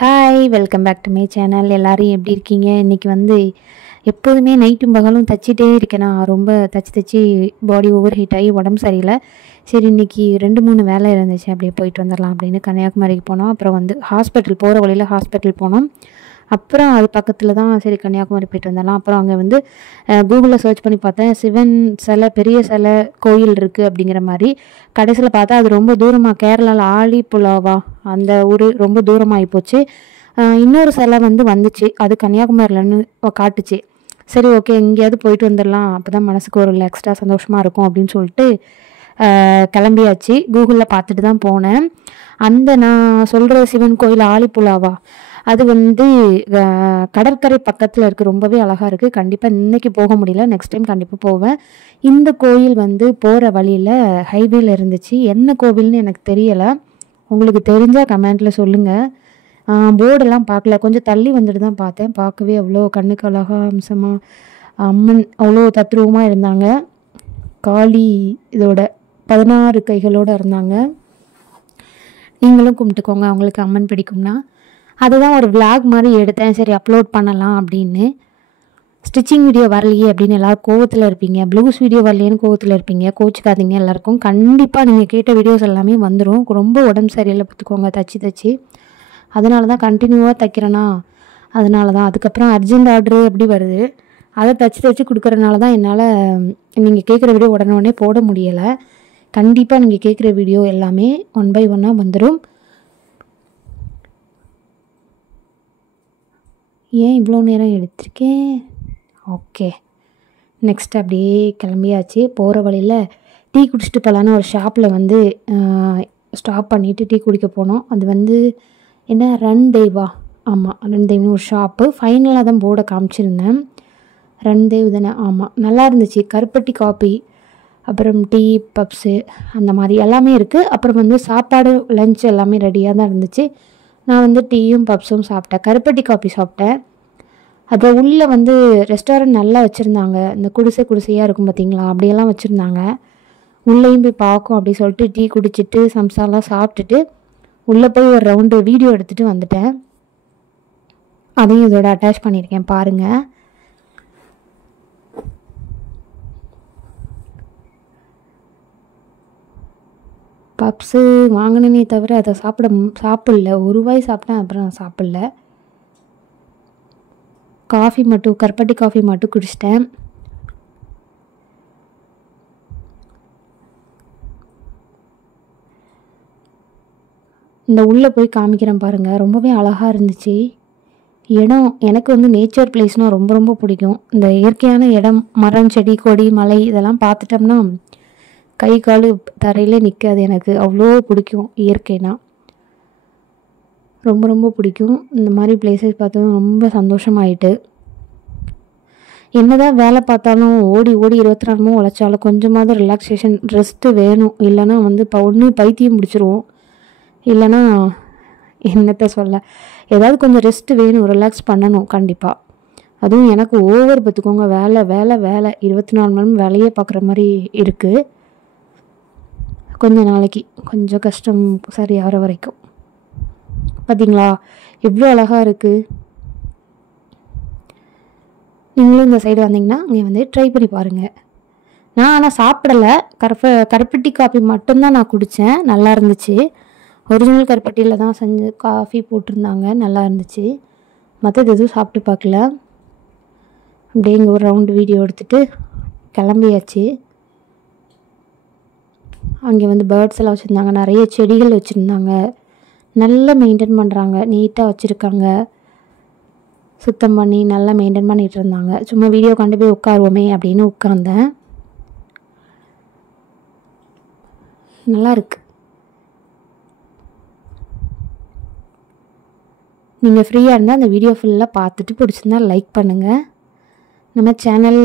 Hi welcome back to my channel. எல்லோரும் எப்படி இருக்கீங்க? இன்றைக்கி வந்து எப்போதுமே நைட்டும் பகலும் தச்சிட்டே இருக்கேன். நான் ரொம்ப தச்சு பாடி ஓவர் ஹீட் ஆகி உடம்பு சரியில்லை. சரி இன்றைக்கி 2-3 வேலை இருந்துச்சு, அப்படியே போயிட்டு வந்துடலாம் அப்படின்னு கன்னியாகுமரிக்கு போனோம். அப்புறம் வந்து ஹாஸ்பிட்டல் போகிற வழியில் ஹாஸ்பிட்டல் போனோம். அப்புறம் அது பக்கத்தில் தான், சரி கன்னியாகுமரி போயிட்டு வந்துடலாம். அப்புறம் அங்கே வந்து கூகுளில் சர்ச் பண்ணி பார்த்தேன், சிவன் சிலை, பெரிய சிலை கோயில் இருக்குது அப்படிங்கிற மாதிரி. கடைசியில் பார்த்தா அது ரொம்ப தூரமாக, கேரளாவில் ஆலிப்புழாவா அந்த ஊர் ரொம்ப தூரமாகி போச்சு. இன்னொரு சிலை வந்துச்சு, அது கன்னியாகுமரியிலன்னு காட்டுச்சு. சரி ஓகே, எங்கேயாவது போயிட்டு வந்துடலாம், அப்போ தான் மனசுக்கு ஒரு ரிலாக்ஸ்டாக சந்தோஷமாக இருக்கும் அப்படின்னு சொல்லிட்டு கிளம்பியாச்சு. கூகுளில் பார்த்துட்டு தான் போனேன். அந்த நான் சொல்கிற சிவன் கோயில் ஆலிப்புழாவா, அது கடற்கரை பக்கத்தில் இருக்குது. ரொம்பவே அழகாக இருக்குது. கண்டிப்பாக இன்றைக்கி போக முடியல, நெக்ஸ்ட் டைம் கண்டிப்பாக போவேன். இந்த கோயில் போகிற வழியில் ஹைவேல இருந்துச்சு. என்ன கோவில்னு எனக்கு தெரியலை, உங்களுக்கு தெரிஞ்சால் கமெண்ட்டில் சொல்லுங்கள். போர்டெல்லாம் பார்க்கல, கொஞ்சம் தள்ளி வந்துட்டு தான் பார்த்தேன். பார்க்கவே அவ்வளோ கண்ணுக்கு அழகாக அம்சமாக அம்மன் அவ்வளோ தத்ரூபமாக இருந்தாங்க. காளி இதோட 16 கைகளோடு இருந்தாங்க. நீங்களும் கும்பிட்டுக்கோங்க அவங்களுக்கு அம்மன் பிடிக்கும்னா. அதுதான் ஒரு விளாக் மாதிரி எடுத்தேன், சரி அப்லோட் பண்ணலாம் அப்படின்னு. ஸ்டிச்சிங் வீடியோ வரலையே அப்படின்னு எல்லோரும் கோவத்தில் இருப்பீங்க, ப்ளவுஸ் வீடியோ வரலையேன்னு கோவத்தில் இருப்பீங்க. கோச்சிக்காதீங்க, எல்லாருக்கும் கண்டிப்பாக நீங்கள் கேட்ட வீடியோஸ் எல்லாமே வந்துடும். ரொம்ப உடம்பு சரியில்லை பார்த்துக்கோங்க, தச்சு அதனால தான் கண்டினியூவாக தைக்கிறேன்னா, அதனால தான். அதுக்கப்புறம் அர்ஜென்ட் ஆர்டரு எப்படி வருது, அதை தச்சு கொடுக்குறதுனால தான் என்னால் நீங்கள் கேட்குற வீடியோ உடனே போட முடியலை. கண்டிப்பாக நீங்கள் கேட்குற வீடியோ எல்லாமே 1 by 1 வந்துடும். ஏன் இவ்வளோ நேரம் எடுத்திருக்கேன்? ஓகே, நெக்ஸ்ட் அப்படியே கிளம்பியாச்சு. போகிற வழியில் டீ குடிச்சிட்டு போகலான்னு ஒரு ஷாப்பில் ஸ்டாப் பண்ணிவிட்டு டீ குடிக்க போனோம். அது என்ன ரன்தேவா, ஆமாம் ரன்தேவ்னு ஒரு ஷாப்பு. ஃபைனலாக தான் போர்டை காமிச்சிருந்தேன், ரன்தேவ் தானே, ஆமாம். நல்லா இருந்துச்சு. கருப்பட்டி காபி, அப்புறம் டீ, பப்ஸு அந்த மாதிரி எல்லாமே இருக்குது. அப்புறம் சாப்பாடு லஞ்ச் எல்லாமே ரெடியாக தான் இருந்துச்சு. நான் டீயும் பப்ஸும் சாப்பிட்டேன், கருப்பட்டி காபி சாப்பிட்டேன். அது உள்ளே ரெஸ்டாரண்ட் நல்லா வச்சுருந்தாங்க. இந்த குடிசையாக இருக்கும் பார்த்தீங்களா, அப்படியெல்லாம் வச்சுருந்தாங்க. உள்ளேயும் போய் பார்க்கும் அப்படி சொல்லிட்டு டீ குடிச்சிட்டு சம்சாலாம் சாப்பிட்டுட்டு உள்ளே போய் ஒரு ரவுண்டு வீடியோ எடுத்துகிட்டு வந்துட்டேன். அதையும் இதோட அட்டாச் பண்ணியிருக்கேன் பாருங்கள். பப்ஸு வாங்கினே தவிர அதை சாப்பிடல. ஒரு வாய் சாப்பிட்டேன், அப்புறம் சாப்பிடல. காஃபி மட்டும், கருப்பட்டி காஃபி மட்டும் குடிச்சிட்டேன். இந்த உள்ளே போய் காமிக்கிறேன் பாருங்கள், ரொம்பவே அழகாக இருந்துச்சு இடம். எனக்கு நேச்சர் பிளேஸ்னால் ரொம்ப ரொம்ப பிடிக்கும். இந்த இயற்கையான இடம், மரம், செடி, கொடி, மலை இதெல்லாம் பார்த்துட்டோம்னா கை கால் தரையிலே நிற்காது. எனக்கு அவ்வளோ பிடிக்கும் இயற்கைனா, ரொம்ப ரொம்ப பிடிக்கும். இந்த மாதிரி பிளேஸஸ் பார்த்ததும் ரொம்ப சந்தோஷமாயிட்டு. என்னதான் வேலை பார்த்தாலும் ஓடி 24 மணி நேரமும் உழைச்சாலும் கொஞ்சமாவது ரிலாக்ஸேஷன், ரெஸ்ட்டு வேணும். இல்லைனா ஒன்று பைத்தியம் பிடிச்சிருவோம், இல்லைனா என்னத்தை சொல்ல, ஏதாவது கொஞ்சம் ரெஸ்ட்டு வேணும், ரிலாக்ஸ் பண்ணணும் கண்டிப்பாக. அதுவும் எனக்கு ஓவர் பார்த்துக்கோங்க, வேலை வேலை வேலை 24 மணி நேரம் வேலையே பார்க்குற மாதிரி இருக்குது. கொஞ்சம் நாளைக்கு கொஞ்சம் கஷ்டம் சரியாகிற வரைக்கும். பார்த்தீங்களா எவ்வளோ அழகாக இருக்குது. நீங்களும் இந்த சைடு வந்தீங்கன்னா இங்கே ட்ரை பண்ணி பாருங்கள். நான் ஆனால் சாப்பிடலை, கருப்பட்டி காஃபி மட்டும்தான் நான் குடித்தேன். நல்லா இருந்துச்சு. ஒரிஜினல் கருப்பட்டியில் தான் செஞ்சு காஃபி போட்டிருந்தாங்க, நல்லா இருந்துச்சு. மற்றது எதுவும் சாப்பிட்டு பார்க்கல. அப்படியே இங்கே ஒரு ரவுண்டு வீடியோ எடுத்துகிட்டு கிளம்பியாச்சு. அங்கே பேர்ட்ஸ் எல்லாம் வச்சுருந்தாங்க, நிறைய செடிகள் வச்சுருந்தாங்க. நல்லா மெயின்டைன் பண்ணுறாங்க, நீட்டாக வச்சுருக்காங்க, சுத்தம் பண்ணி நல்லா மெயின்டைன் பண்ணிகிட்டு இருந்தாங்க. சும்மா வீடியோ கண்டு போய் உட்காருவோமே அப்படின்னு உட்காந்தேன். நல்லா இருக்கு. நீங்கள் ஃப்ரீயாக இருந்தால் அந்த வீடியோ ஃபுல்லாக பார்த்துட்டு பிடிச்சிருந்தா லைக் பண்ணுங்கள். நம்ம சேனல்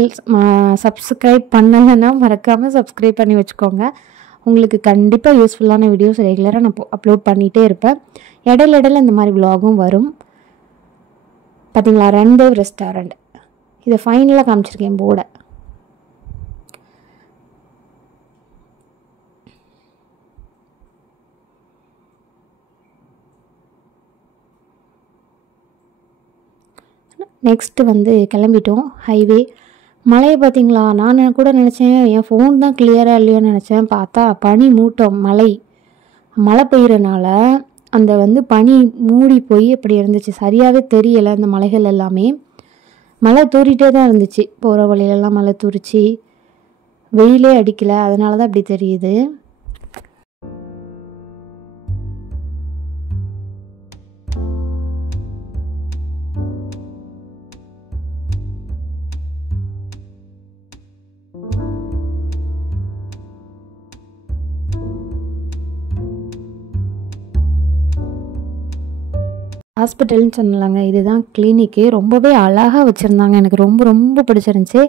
சப்ஸ்கிரைப் பண்ணலைன்னா மறக்காமல் சப்ஸ்கிரைப் பண்ணி வச்சுக்கோங்க. உங்களுக்கு கண்டிப்பாக யூஸ்ஃபுல்லான வீடியோஸ் ரெகுலராக நான் அப்லோட் பண்ணிகிட்டே இருப்பேன். இடையில இந்த மாதிரி விலாகும் வரும். பார்த்தீங்களா, ரன்தேவ் ரெஸ்டாரண்ட், இதை ஃபைனலாக காமிச்சிருக்கேன் போர்டை. நெக்ஸ்ட்டு வந்து கிளம்பிட்டோம் ஹைவே. மழையை பார்த்தீங்களா? நான் கூட நினச்சேன் என் ஃபோன் தான் கிளியராக இல்லையோன்னு நினச்சேன். பார்த்தா பனி மூட்டம் மழை பெய்யறனால அந்த வந்து பனி மூடி போய் அப்படி இருந்துச்சு. சரியாகவே தெரியலை அந்த மலைகள் எல்லாமே. மழை தூறிட்டே தான் இருந்துச்சு. போகிற வழியிலலாம் மழை தூரிச்சு. வெயிலே அடிக்கலை, அதனால தான் அப்படி தெரியுது. ஹாஸ்பிட்டல்னு சொன்னலாங்க, இதுதான் கிளினிக்கு. ரொம்பவே அழகாக வச்சுருந்தாங்க. எனக்கு ரொம்ப ரொம்ப பிடிச்சிருந்துச்சி.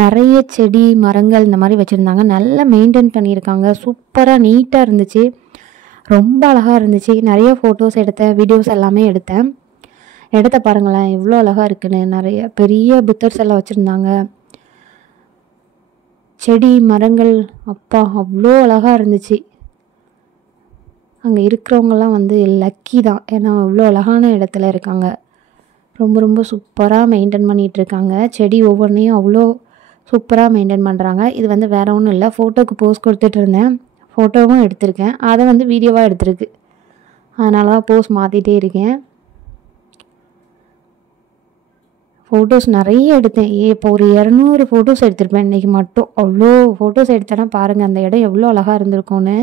நிறைய செடி மரங்கள் இந்த மாதிரி வச்சுருந்தாங்க. நல்லா மெயின்டைன் பண்ணியிருக்காங்க. சூப்பராக நீட்டாக இருந்துச்சு. ரொம்ப அழகாக இருந்துச்சு. நிறைய ஃபோட்டோஸ் எடுத்தேன், வீடியோஸ் எல்லாமே எடுத்தேன். இடத்த பாருங்களேன் எவ்வளோ அழகாக இருக்குன்னு. நிறைய பெரிய புத்தர்ஸ் எல்லாம் வச்சுருந்தாங்க. செடி மரங்கள் அப்பா அவ்வளோ அழகாக இருந்துச்சு. அங்கே இருக்கிறவங்கலாம் வந்து லக்கி தான், ஏன்னா அவ்வளோ அழகான இடத்துல இருக்காங்க. ரொம்ப ரொம்ப சூப்பராக மெயின்டைன் பண்ணிகிட்ருக்காங்க. செடி ஒவ்வொன்றையும் அவ்வளோ சூப்பராக மெயின்டைன் பண்ணுறாங்க. இது வந்து வேறு ஒன்றும் இல்லை, ஃபோட்டோவுக்கு போஸ் கொடுத்துட்டு இருந்தேன். ஃபோட்டோவும் எடுத்திருக்கேன், அதை வந்து வீடியோவாக எடுத்திருக்கு. அதனால தான் போஸ் மாற்றிட்டே இருக்கேன். ஃபோட்டோஸ் நிறைய எடுத்தேன். இப்போ ஒரு 200 ஃபோட்டோஸ் எடுத்திருப்பேன் இன்றைக்கி மட்டும். அவ்வளோ ஃபோட்டோஸ் எடுத்தேன்னா பாருங்கள் அந்த இடம் எவ்வளோ அழகாக இருந்திருக்கும்னு.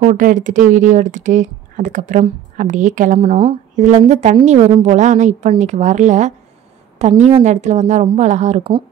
ஃபோட்டோ எடுத்துகிட்டு வீடியோ எடுத்துகிட்டு அதுக்கப்புறம் அப்படியே கிளம்புனோம். இதுலேருந்து தண்ணி வரும் போல், ஆனால் இப்போ இன்றைக்கி வரல. தண்ணியும் அந்த இடத்துல வந்தால் ரொம்ப அழகாக இருக்கும்.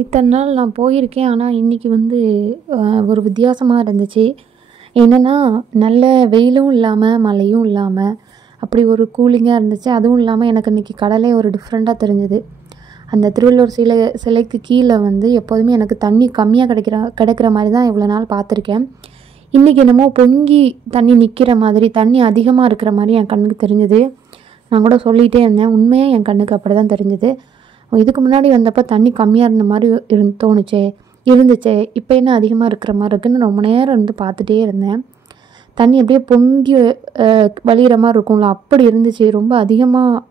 இத்தனை நாள் நான் போயிருக்கேன். ஆனால் இன்றைக்கி வந்து ஒரு வித்தியாசமாக இருந்துச்சு. என்னென்னா நல்ல வெயிலும் இல்லாமல் மழையும் இல்லாமல் அப்படி ஒரு கூலிங்காக இருந்துச்சு. அதுவும் இல்லாமல் எனக்கு இன்றைக்கி கடலே ஒரு டிஃப்ரெண்ட்டாக தெரிஞ்சுது. அந்த திருவள்ளுவர் சிலைக்கு கீழே வந்து எப்போதுமே எனக்கு தண்ணி கம்மியாக கிடைக்கிற மாதிரி தான் இவ்வளோ நாள் பார்த்துருக்கேன். இன்றைக்கி என்னமோ பொங்கி தண்ணி நிற்கிற மாதிரி, தண்ணி அதிகமாக இருக்கிற மாதிரி என் கண்ணுக்கு தெரிஞ்சுது. நான் கூட சொல்லிகிட்டே இருந்தேன், உண்மையாக என் கண்ணுக்கு அப்படி தான் தெரிஞ்சுது. இதுக்கு முன்னாடி வந்தப்போ தண்ணி கம்மியாக இருந்த மாதிரி இருந்துச்சே, இப்போ என்ன அதிகமாக இருக்கிற மாதிரி இருக்குதுன்னு ரொம்ப நேரம் இருந்து பார்த்துட்டே இருந்தேன். தண்ணி அப்படியே பொங்கி வழிகிற மாதிரி இருக்கும்ல, அப்படி இருந்துச்சு. ரொம்ப அதிகமாக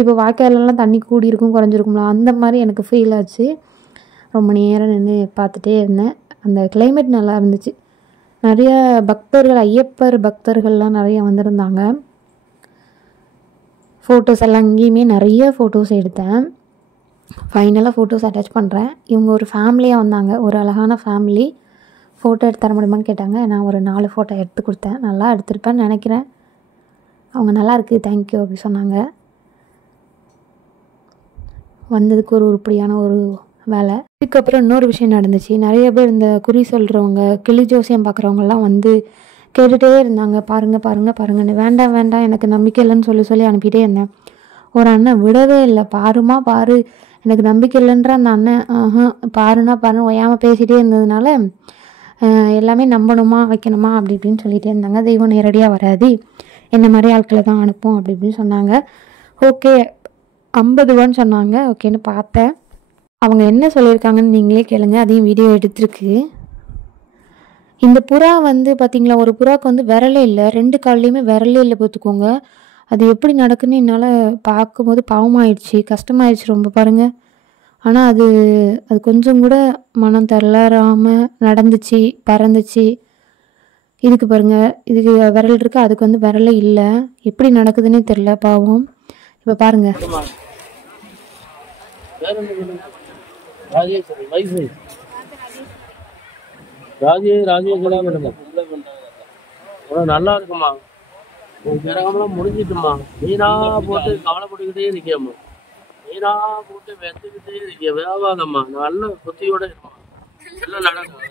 இப்போ வாய்க்காலெல்லாம் தண்ணி கூடி இருக்கும் குறைஞ்சிருக்கும்ல, அந்த மாதிரி எனக்கு ஃபீல் ஆச்சு. ரொம்ப நேரம் நின்று பார்த்துட்டே இருந்தேன். அந்த கிளைமேட் நல்லா இருந்துச்சு. நிறைய பக்தர்கள், ஐயப்பர் பக்தர்கள்லாம் நிறைய வந்திருந்தாங்க. ஃபோட்டோஸ் எல்லாம் இங்கேயுமே நிறைய ஃபோட்டோஸ் எடுத்தேன். ஃபைனலாக ஃபோட்டோஸ் அட்டாச் பண்ணுறேன். இவங்க ஒரு ஃபேமிலியாக வந்தாங்க, ஒரு அழகான ஃபேமிலி. ஃபோட்டோ எடுத்து தர முடியுமான்னு கேட்டாங்க. நான் ஒரு 4 ஃபோட்டோ எடுத்து கொடுத்தேன். நல்லா எடுத்திருப்பேன்னு நினைக்கிறேன். அவங்க நல்லாயிருக்கு தேங்க்யூ அப்படி சொன்னாங்க. வந்ததுக்கு ஒரு உருப்படியான ஒரு வேலை. இதுக்கப்புறம் இன்னொரு விஷயம் நடந்துச்சு. நிறைய பேர் இந்த குறி சொல்கிறவங்க, கிளி ஜோசியம் பார்க்குறவங்கலாம் வந்து கேட்டுகிட்டே இருந்தாங்க, பாருங்கன்னு. வேண்டாம் எனக்கு நம்பிக்கை இல்லைன்னு சொல்லி அனுப்பிட்டே இருந்தேன். ஒரு அண்ணன் விடவே இல்லை, பாரு எனக்கு நம்பிக்கை இல்லைன்ற அந்த அண்ணன் பாருன்னு ஓயாமல் பேசிகிட்டே இருந்ததுனால எல்லாமே நம்பணுமா வைக்கணுமா அப்படி இப்படின்னு சொல்லிகிட்டே இருந்தாங்க. தெய்வம் நேரடியாக வராது, என்ன மாதிரி ஆட்களை தான் அனுப்பும் அப்படி இப்படின்னு சொன்னாங்க. ஓகே 50 ரூபான்னு சொன்னாங்க. ஓகேன்னு பார்த்தேன். அவங்க என்ன சொல்லியிருக்காங்கன்னு நீங்களே கேளுங்க, அதையும் வீடியோ எடுத்துருக்கு. இந்த புறா வந்து பார்த்திங்களா, ஒரு புறாவுக்கு வந்து விரலே இல்லை, 2 கால்லையுமே விரலே இல்லை பார்த்துக்கோங்க. அது எப்படி நடக்குன்னு என்னால் பார்க்கும்போது பாவமாயிடுச்சு, கஷ்டமாயிடுச்சு ரொம்ப பாருங்கள். ஆனால் அது கொஞ்சம் கூட மனம் தளராமல் நடந்துச்சு, பறந்துச்சு. இதுக்கு பாருங்கள், இதுக்கு விரல் இருக்குது, அதுக்கு வந்து விரலே இல்லை. எப்படி நடக்குதுன்னே தெரில பாவம். இப்போ பாருங்கள். நல்லா இருக்குமா, கிரகம்லாம் முடிஞ்சிட்டுமா. மீனா போட்டு கவலைப்பட்டுக்கிட்டே இருக்கியம்மா, மீனா போட்டு வெந்துக்கிட்டே இருக்கிய, வேவாதம்மா. நல்ல புத்தியோட இருக்குமா, நல்லா நடக்கும்.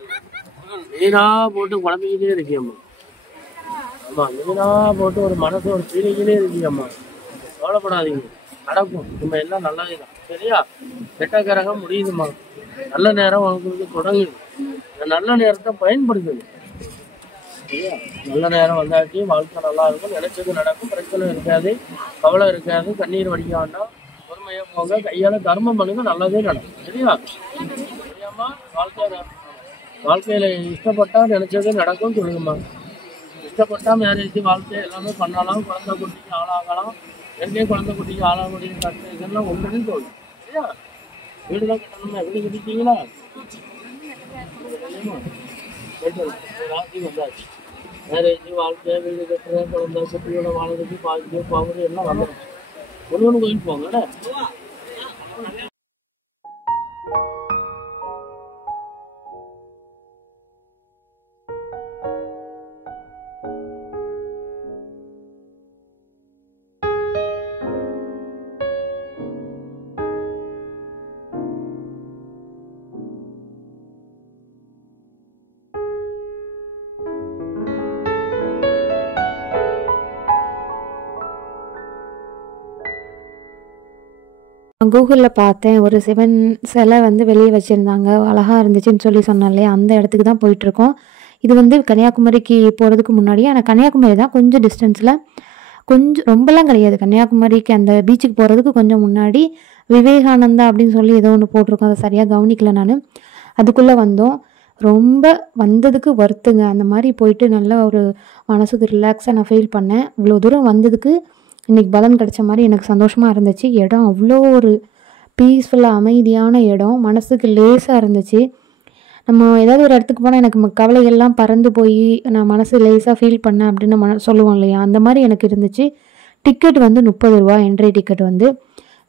மீனா போட்டு குழம்பிக்கிட்டே இருக்கியம்மா. ஆமா, மீனா போட்டு ஒரு மனசு ஒரு பீலிக்கிட்டே இருக்கியம்மா. கவலைப்படாதீங்க, நடக்கும். நம்ம எல்லாம் நல்லதே தான். சரியா? கெட்ட கிரகம் முடியுதுமா, நல்ல நேரம் உங்களுக்கு தொடங்குது. இந்த நல்ல நேரத்தை பயன்படுத்துது. சரியா? நல்ல நேரம் வந்தாச்சு, வாழ்க்கை நல்லா இருக்கும், நினைச்சது நடக்கும், பிரச்சனை இருக்காது, கவலை இருக்காது, கண்ணீர் வடிக்க வேண்டாம், பொறுமையா போங்க, கையால தர்மம் பண்ணுங்க, நல்லதே நடக்கும். சரியா? சரியாம்மா? வாழ்க்கையில இஷ்டப்பட்டா நினைச்சது நடக்கும் சொல்லுங்கம்மா. இஷ்டப்பட்டா மேரேஜ் வாழ்க்கை எல்லாமே பண்ணலாம், குழந்தை குட்டிக்கு ஆளாகலாம், எங்கேயும் குழந்தை குட்டிக்கு ஆளாகக்கூடிய கஷ்டம் இதெல்லாம் ஒன்றுன்னு தோணும். சரியா? வீடுதான் கட்டணுமா? வீடு கட்டிட்டீங்களா? ராசி வந்தாச்சு, மேரேஜ் வாழ்க்கை, வீடு கட்டுற, குழந்தை குட்டியோட வாழ்றதுக்கு பாதிப்பு பவர் எல்லாம் வந்துடும். ஒன்று கோயில் போங்க. கூகுளில் பார்த்தேன், ஒரு சிவன் சிலை வந்து வெளியே வச்சுருந்தாங்க, அழகாக இருந்துச்சுன்னு சொன்னேன் இல்லையா, அந்த இடத்துக்கு தான் போயிட்டுருக்கோம். இது வந்து கன்னியாகுமரிக்கு போகிறதுக்கு முன்னாடியே, ஆனால் கன்னியாகுமரி தான் கொஞ்சம் டிஸ்டன்ஸில், கொஞ்சம் ரொம்பலாம் கிடையாது. கன்னியாகுமரிக்கு அந்த பீச்சுக்கு போகிறதுக்கு கொஞ்சம் முன்னாடி விவேகானந்தா அப்படின்னு சொல்லி ஏதோ ஒன்று போட்டிருக்கோம், அதை சரியாக கவனிக்கல நான். அதுக்குள்ளே வந்தோம். ரொம்ப வந்ததுக்கு வருத்துங்க. அந்த மாதிரி போயிட்டு நல்லா ஒரு மனசுக்கு ரிலாக்ஸாக நான் ஃபீல் பண்ணேன். இவ்வளோ தூரம் வந்ததுக்கு இன்றைக்கி பலன் கிடச்ச மாதிரி எனக்கு சந்தோஷமாக இருந்துச்சு. இடம் அவ்வளோ ஒரு பீஸ்ஃபுல்லாக அமைதியான இடம், மனசுக்கு லேசாக இருந்துச்சு. நம்ம ஏதாவது ஒரு இடத்துக்கு போனால் எனக்கு கவலைகள்லாம் பறந்து போய் நான் மனசு லேசாக ஃபீல் பண்ணேன் அப்படின்னு நம்ம சொல்லுவோம் இல்லையா, அந்த மாதிரி எனக்கு இருந்துச்சு. டிக்கெட் வந்து 30 ரூபா என்ட்ரி டிக்கெட். வந்து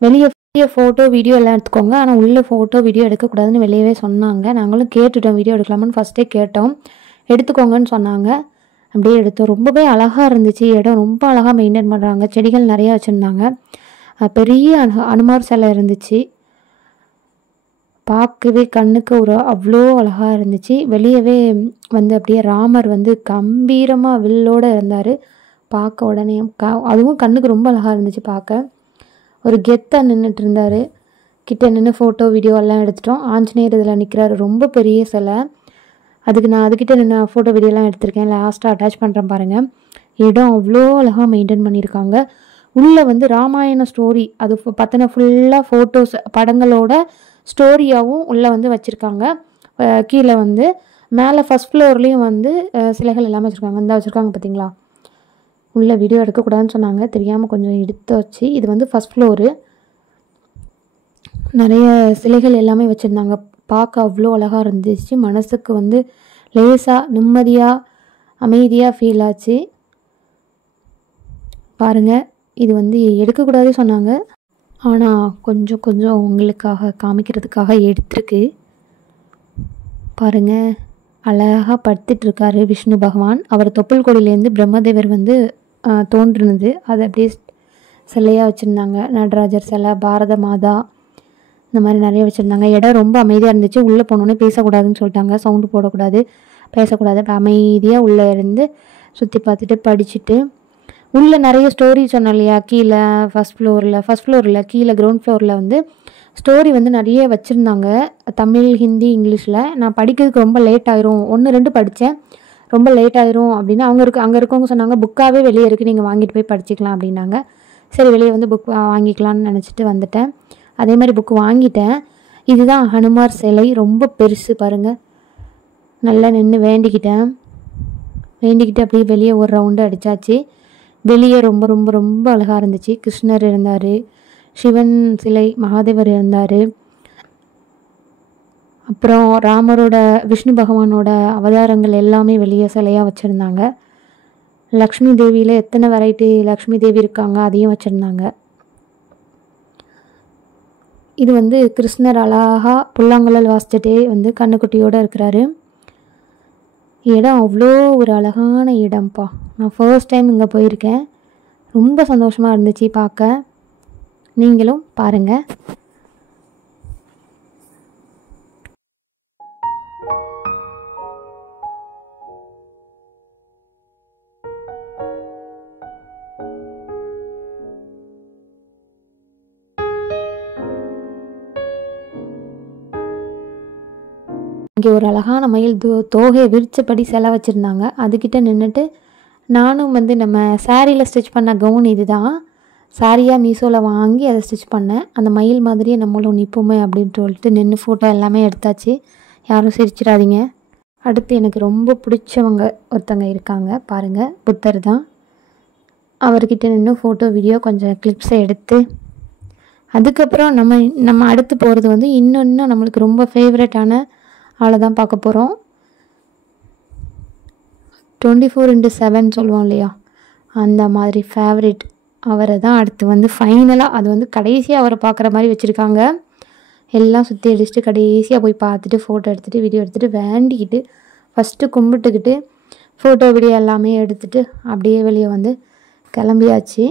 வெளியே ஃபோட்டோ வீடியோ எல்லாம் எடுத்துக்கோங்க, ஆனால் உள்ளே ஃபோட்டோ வீடியோ எடுக்கக்கூடாதுன்னு வெளியவே சொன்னாங்க. நாங்களும் கேட்டுட்டோம், வீடியோ எடுக்கலாமான்னு ஃபஸ்ட்டே கேட்டோம். எடுத்துக்கோங்கன்னு சொன்னாங்க, அப்படியே எடுத்தோம். ரொம்பவே அழகாக இருந்துச்சு இடம், ரொம்ப அழகாக மெயின்டைன் பண்ணுறாங்க. செடிகள் நிறையா வச்சுருந்தாங்க. பெரிய அனுமார் சிலை இருந்துச்சு. பார்க்கவே கண்ணுக்கு ஒரு அவ்வளோ அழகாக இருந்துச்சு. வெளியவே வந்து அப்படியே ராமர் வந்து கம்பீரமாக வில்லோடு இருந்தார். பார்க்க உடனே அதுவும் கண்ணுக்கு ரொம்ப அழகாக இருந்துச்சு பார்க்க. ஒரு கெத்தாக நின்றுட்டு இருந்தார். கிட்ட நின்று ஃபோட்டோ வீடியோ எல்லாம் எடுத்துட்டோம். ஆஞ்சநேயர் இதில் நிற்கிறாரு, ரொம்ப பெரிய சிலை. நான் அதுக்கிட்ட நின்று ஃபோட்டோ வீடியோலாம் எடுத்திருக்கேன். லாஸ்ட்டாக அட்டாச் பண்ணுறேன் பாருங்கள். இடம் அவ்வளோ அழகாக மெயின்டைன் பண்ணியிருக்காங்க. உள்ளே வந்து ராமாயண ஸ்டோரி அது பார்த்தினா ஃபுல்லாக ஃபோட்டோஸ் படங்களோட ஸ்டோரியாகவும் உள்ளே வந்து வச்சுருக்காங்க. கீழே வந்து மேலே ஃபஸ்ட் ஃப்ளோர்லேயும் வந்து சிலைகள் எல்லாமே வச்சுருக்காங்க. இந்த வச்சுருக்காங்க பார்த்தீங்களா. உள்ளே வீடியோ எடுக்கக்கூடாதுன்னு சொன்னாங்க, தெரியாமல் கொஞ்சம் எடுத்து வச்சு. இது வந்து ஃபஸ்ட் ஃப்ளோரு. நிறைய சிலைகள் எல்லாமே வச்சுருந்தாங்க. பார்க்க அவ்வளோ அழகாக இருந்துச்சு. மனசுக்கு வந்து லேசாக நிம்மதியாக அமைதியாக ஃபீல் ஆச்சு. பாருங்கள், இது வந்து எடுக்கக்கூடாது சொன்னாங்க, ஆனால் கொஞ்சம் கொஞ்சம் உங்களுக்காக காமிக்கிறதுக்காக எடுத்திருக்கு. பாருங்கள், அழகாக படுத்துட்ருக்காரு விஷ்ணு பகவான். அவர் தொப்புள் கொடியிலேருந்து பிரம்மதேவர் வந்து தோன்றுனது. அதை அப்படியே சிலையாக வச்சுருந்தாங்க. நடராஜர் சிலை, பாரத மாதா, இந்த மாதிரி நிறைய வச்சுருந்தாங்க. இடம் ரொம்ப அமைதியாக இருந்துச்சு. உள்ளே போனோன்னே பேசக்கூடாதுன்னு சொல்லிட்டாங்க, சவுண்டு போடக்கூடாது, பேசக்கூடாது. அப்போ அமைதியாக உள்ளே இருந்து சுற்றி பார்த்துட்டு படிச்சுட்டு உள்ளே நிறைய ஸ்டோரி சொன்னோம் இல்லையா. கீழே ஃபஸ்ட் ஃப்ளோரில் கீழே கிரவுண்ட் ஃப்ளோரில் வந்து ஸ்டோரி வந்து நிறைய வச்சுருந்தாங்க. தமிழ், ஹிந்தி, இங்கிலீஷில். நான் படிக்கிறதுக்கு ரொம்ப லேட் ஆயிரும், 1-2 படித்தேன், ரொம்ப லேட் ஆயிரும் அப்படின்னு அங்கே இருக்கவங்க சொன்னாங்க. புக்காகவே வெளியே இருக்குது, நீங்கள் வாங்கிட்டு போய் படிச்சிக்கலாம் அப்படின்னாங்க. சரி, வெளியே வந்து புக் வாங்கிக்கலான்னு நினச்சிட்டு வந்துட்டேன். அதே மாதிரி புக்கு வாங்கிட்டேன். இதுதான் ஹனுமார் சிலை, ரொம்ப பெருசு பாருங்கள். நல்லா நின்று வேண்டிக்கிட்டு அப்படியே வெளியே ஒரு ரவுண்டு அடித்தாச்சு. வெளியே ரொம்ப ரொம்ப ரொம்ப அழகாக இருந்துச்சு. கிருஷ்ணர் இருந்தார், சிவன் சிலை, மகாதேவர் இருந்தார். அப்புறம் ராமரோட, விஷ்ணு பகவானோட அவதாரங்கள் எல்லாமே வெளியே சிலையாக வச்சுருந்தாங்க. லக்ஷ்மி தேவியில் எத்தனை வெரைட்டி லக்ஷ்மி தேவி இருக்காங்க அதையும் வச்சுருந்தாங்க. இது வந்து கிருஷ்ணர் அழகாக புல்லாங்குழல் வாசிச்சுட்டே வந்து கண்ணுக்குட்டியோடு இருக்கிறாரு. இடம் அவ்வளோ ஒரு அழகான இடம்ப்பா. நான் ஃபர்ஸ்ட் டைம் இங்கே போயிருக்கேன். ரொம்ப சந்தோஷமாக இருந்துச்சு பார்க்க. நீங்களும் பாருங்கள். இங்கே ஒரு அழகான மயில் தோகையை விரிச்சபடி சிலை வச்சுருந்தாங்க. அதுக்கிட்ட நின்றுட்டு நானும் வந்து நம்ம சாரியில் ஸ்டிச் பண்ண கவுன் இது தான் சாரியாக மீஷோவில் வாங்கி அதை ஸ்டிச் பண்ணேன். அந்த மயில் மாதிரியே நம்மளும் நிற்போமே அப்படின்ட்டு சொல்லிட்டு நின்று ஃபோட்டோ எல்லாமே எடுத்தாச்சு. யாரும் சிரிச்சிடாதீங்க. அடுத்து எனக்கு ரொம்ப பிடிச்சவங்க ஒருத்தங்க இருக்காங்க பாருங்கள், புத்தர் தான். அவர்கிட்ட நின்று ஃபோட்டோ வீடியோ கொஞ்சம் கிளிப்ஸை எடுத்து அதுக்கப்புறம் நம்ம அடுத்து போகிறது வந்து இன்னும் நம்மளுக்கு ரொம்ப ஃபேவரட்டான ஆளை தான் பார்க்க போகிறோம். 24/7 சொல்லுவோம் இல்லையா, அந்த மாதிரி ஃபேவரட் அவரை தான் அடுத்து வந்து ஃபைனலாக அது வந்து கடைசியாக அவரை பார்க்குற மாதிரி வச்சுருக்காங்க. எல்லாம் சுற்றி அடிச்சுட்டு கடைசியாக போய் பார்த்துட்டு ஃபோட்டோ எடுத்துகிட்டு வீடியோ எடுத்துகிட்டு வேண்டிக்கிட்டு ஃபஸ்ட்டு கும்பிட்டுக்கிட்டு ஃபோட்டோ வீடியோ எல்லாமே எடுத்துகிட்டு அப்படியே வெளியே வந்து கிளம்பியாச்சு.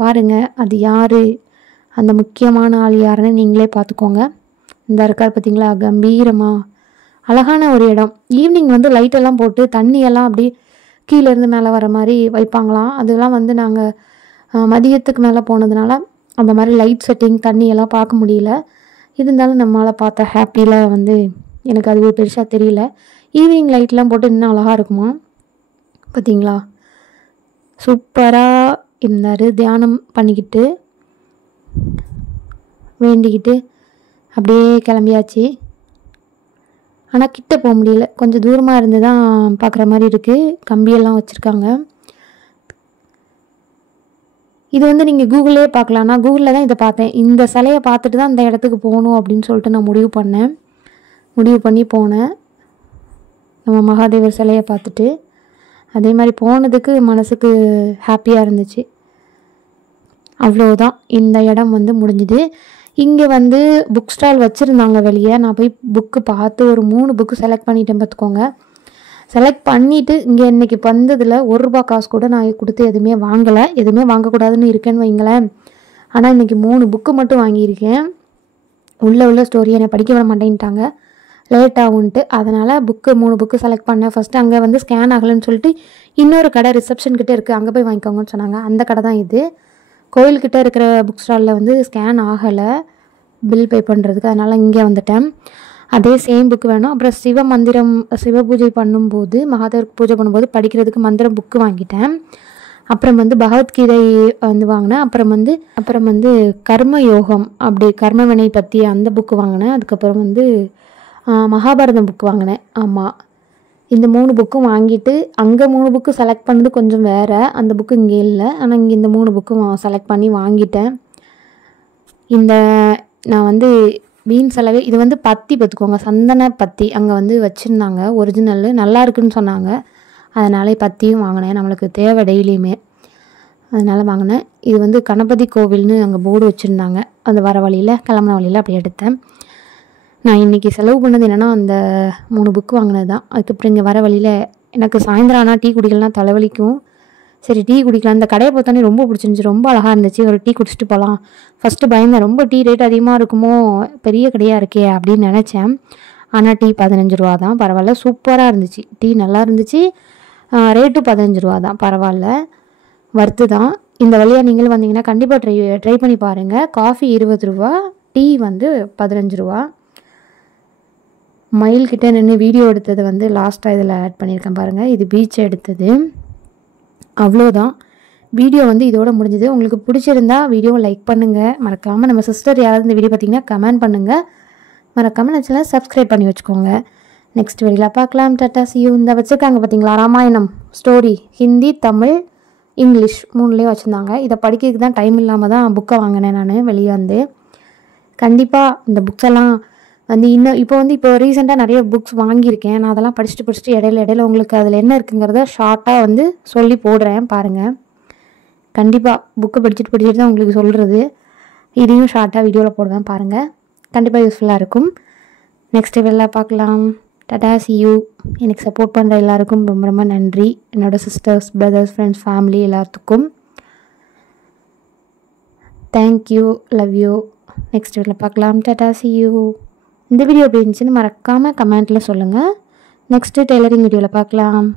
பாருங்கள், அது யார், அந்த முக்கியமான ஆள் யாருன்னு நீங்களே பார்த்துக்கோங்க. இந்த இருக்கார் பார்த்தீங்களா, கம்பீரமாக அழகான ஒரு இடம். ஈவினிங் வந்து லைட்டெல்லாம் போட்டு தண்ணியெல்லாம் அப்படி கீழேருந்து மேலே வர மாதிரி வைப்பாங்களாம். அதெல்லாம் வந்து நாங்கள் மதியத்துக்கு மேலே போனதுனால அந்த மாதிரி லைட் செட்டிங் தண்ணியெல்லாம் பார்க்க முடியல. இருந்தாலும் நம்மளால் பார்த்த ஹாப்பியில் வந்து எனக்கு அது பெருசாக தெரியல. ஈவினிங் லைட்லாம் போட்டு இன்னும் அழகாக இருக்குமா பார்த்தீங்களா. சூப்பராக இருந்தார். தியானம் பண்ணிக்கிட்டு வேண்டிக்கிட்டு அப்படியே கிளம்பியாச்சு. ஆனால் கிட்ட போக முடியல, கொஞ்சம் தூரமாக இருந்து தான் பார்க்குற மாதிரி இருக்குது. கம்பியெல்லாம் வச்சுருக்காங்க. இது வந்து நீங்கள் கூகுளே பார்க்கலாம். நான் கூகுளில் தான் இதை பார்த்தேன். இந்த சிலையை பார்த்துட்டு தான் இந்த இடத்துக்கு போகணும் அப்படின்னு சொல்லிட்டு நான் முடிவு பண்ணி போனேன். நம்ம மகாதேவர் சிலையை பார்த்துட்டு அதே மாதிரி போனதுக்கு மனசுக்கு ஹாப்பியாக இருந்துச்சு. அவ்வளோதான், இந்த இடம் வந்து முடிஞ்சுது. இங்கே வந்து புக் ஸ்டால் வச்சுருந்தாங்க வெளியே. நான் போய் புக்கு பார்த்து ஒரு 3 புக்கு செலக்ட் பண்ணிட்டேன் பார்த்துக்கோங்க. செலக்ட் பண்ணிவிட்டு இங்கே இன்றைக்கி வந்ததில் ₹1 காசு கூட நான் கொடுத்து எதுவுமே வாங்கலை. எதுவுமே வாங்கக்கூடாதுன்னு இருக்கேன்னு வைங்களேன். ஆனால் இன்றைக்கி 3 புக்கு மட்டும் வாங்கியிருக்கேன். உள்ள ஸ்டோரி என்னை படிக்க விட மாட்டேன்ட்டாங்க, லேட் ஆகும்ன்ட்டு. அதனால் 3 புக்கு செலக்ட் பண்ணேன். ஃபஸ்ட்டு அங்கே வந்து ஸ்கேன் ஆகலைன்னு சொல்லிட்டு இன்னொரு கடை ரிசப்ஷன் கிட்டே இருக்குது, அங்கே போய் வாங்கிக்கோங்கன்னு சொன்னாங்க. அந்த கடை தான் இது. கோயில்கிட்ட இருக்கிற புக் ஸ்டாலில் வந்து ஸ்கேன் ஆகலை பில் பே பண்ணுறதுக்கு, அதனால் இங்கே வந்துட்டேன். அதே சேம் புக்கு வேணும். அப்புறம் சிவ மந்திரம் சிவ பூஜை பண்ணும்போது, மகாதேவருக்கு பூஜை பண்ணும்போது படிக்கிறதுக்கு மந்திரம் புக்கு வாங்கிட்டேன். அப்புறம் வந்து பகவத்கீதை வந்து வாங்கினேன். அப்புறம் வந்து கர்ம யோகம் அப்படி கர்மவினை பற்றி அந்த புக்கு வாங்கினேன். அதுக்கப்புறம் வந்து மகாபாரதம் புக்கு வாங்கினேன். ஆமாம், இந்த 3 புக்கும் வாங்கிட்டு அங்கே 3 புக்கு செலக்ட் பண்ணது கொஞ்சம் வேறு, அந்த புக்கு இங்கே இல்லை. ஆனால் இங்கே இந்த 3 புக்கும் செலக்ட் பண்ணி வாங்கிட்டேன். நான் வந்து வீண் செலவே. இது வந்து பத்தி பார்த்துக்கோங்க, சந்தன பத்தி அங்கே வந்து வச்சுருந்தாங்க, ஒரிஜினல் நல்லா இருக்குன்னு சொன்னாங்க. அதனால பத்தியும் வாங்கினேன், நம்மளுக்கு தேவை டெய்லியுமே, அதனால் வாங்கினேன். இது வந்து கணபதி கோவில்னு அங்கே போர்டு வச்சுருந்தாங்க, அந்த வர வழியில் கிளம்புன வழியில் அப்படி எடுத்தேன். நான் இன்றைக்கி செலவு பண்ணது என்னென்னா அந்த 3 புக்கு வாங்கினது தான். அதுக்கப்புறம் இங்கே வர வழியில் எனக்கு சாயந்தரம் ஆனால் டீ குடிக்கலாம் தலைவலிக்கும். சரி டீ குடிக்கலாம், இந்த கடையை பார்த்தோன்னே ரொம்ப பிடிச்சிருந்துச்சி, ரொம்ப அழகாக இருந்துச்சு. ஒரு டீ குடிச்சிட்டு போகலாம். ஃபஸ்ட்டு பயந்தேன், ரொம்ப டீ ரேட் அதிகமாக இருக்குமோ, பெரிய கடையாக இருக்கே அப்படின்னு நினச்சேன். ஆனால் டீ 15 ரூபா தான், பரவாயில்ல, சூப்பராக இருந்துச்சு. டீ நல்லா இருந்துச்சு, ரேட்டு 15 ரூபா தான், பரவாயில்ல, வர்த்து தான். இந்த வழியாக நீங்களும் வந்தீங்கன்னா கண்டிப்பாக ட்ரை பண்ணி பாருங்கள். காஃபி 20 ரூபா, டீ வந்து 15 ரூபா. மயில்கிட்ட நின்று வீடியோ எடுத்தது வந்து லாஸ்ட்டாக இதில் ஆட் பண்ணியிருக்கேன் பாருங்கள். இது பீச் எடுத்தது. அவ்வளோதான், வீடியோ வந்து இதோட முடிஞ்சது. உங்களுக்கு பிடிச்சிருந்தா வீடியோவை லைக் பண்ணுங்கள், மறக்காமல் நம்ம சிஸ்டர் யாராவது இந்த வீடியோ பார்த்தீங்கன்னா கமெண்ட் பண்ணுங்கள், மறக்காமல் நம்ம சேனலை சப்ஸ்கிரைப் பண்ணி வச்சுக்கோங்க. நெக்ஸ்ட் வீடியோவில் பார்க்கலாம். Tata, see you. இந்த வச்சுருக்காங்க பார்த்தீங்களா, ராமாயணம் ஸ்டோரி, ஹிந்தி, தமிழ், இங்கிலீஷ் 3லேயும் வச்சுருந்தாங்க. இதை படிக்கிறதுக்கு தான் டைம் இல்லாமல் தான் புக்கை வாங்கினேன் நான் வெளியே வந்து. கண்டிப்பாக இந்த புக்ஸ் எல்லாம் வந்து இப்போ ரீசெண்டாக நிறைய புக்ஸ் வாங்கியிருக்கேன். நான் அதெல்லாம் படிச்சுட்டு இடையில உங்களுக்கு அதில் என்ன இருக்குங்கிறத ஷார்ட்டாக வந்து சொல்லி போடுறேன் பாருங்கள். கண்டிப்பாக புக்கை படிச்சுட்டு தான் உங்களுக்கு சொல்கிறது. இதையும் ஷார்ட்டாக வீடியோவில் போடுவேன் பாருங்கள், கண்டிப்பாக யூஸ்ஃபுல்லாக இருக்கும். நெக்ஸ்ட் வீடியோவில் பார்க்கலாம். Tata, see you. எனக்கு சப்போர்ட் பண்ணுற எல்லாருக்கும் ரொம்ப ரொம்ப நன்றி. என்னோடய சிஸ்டர்ஸ், பிரதர்ஸ், ஃப்ரெண்ட்ஸ், ஃபேமிலி எல்லாத்துக்கும் தேங்க்யூ, லவ் யூ. நெக்ஸ்ட் வீடியோவில் பார்க்கலாம். Tata, see you. இந்த வீடியோ எப்படி இருந்துச்சுன்னு மறக்காமல் கமெண்ட்டில் சொல்லுங்கள். நெக்ஸ்ட்டு டெய்லரிங் வீடியோவில் பார்க்கலாம்.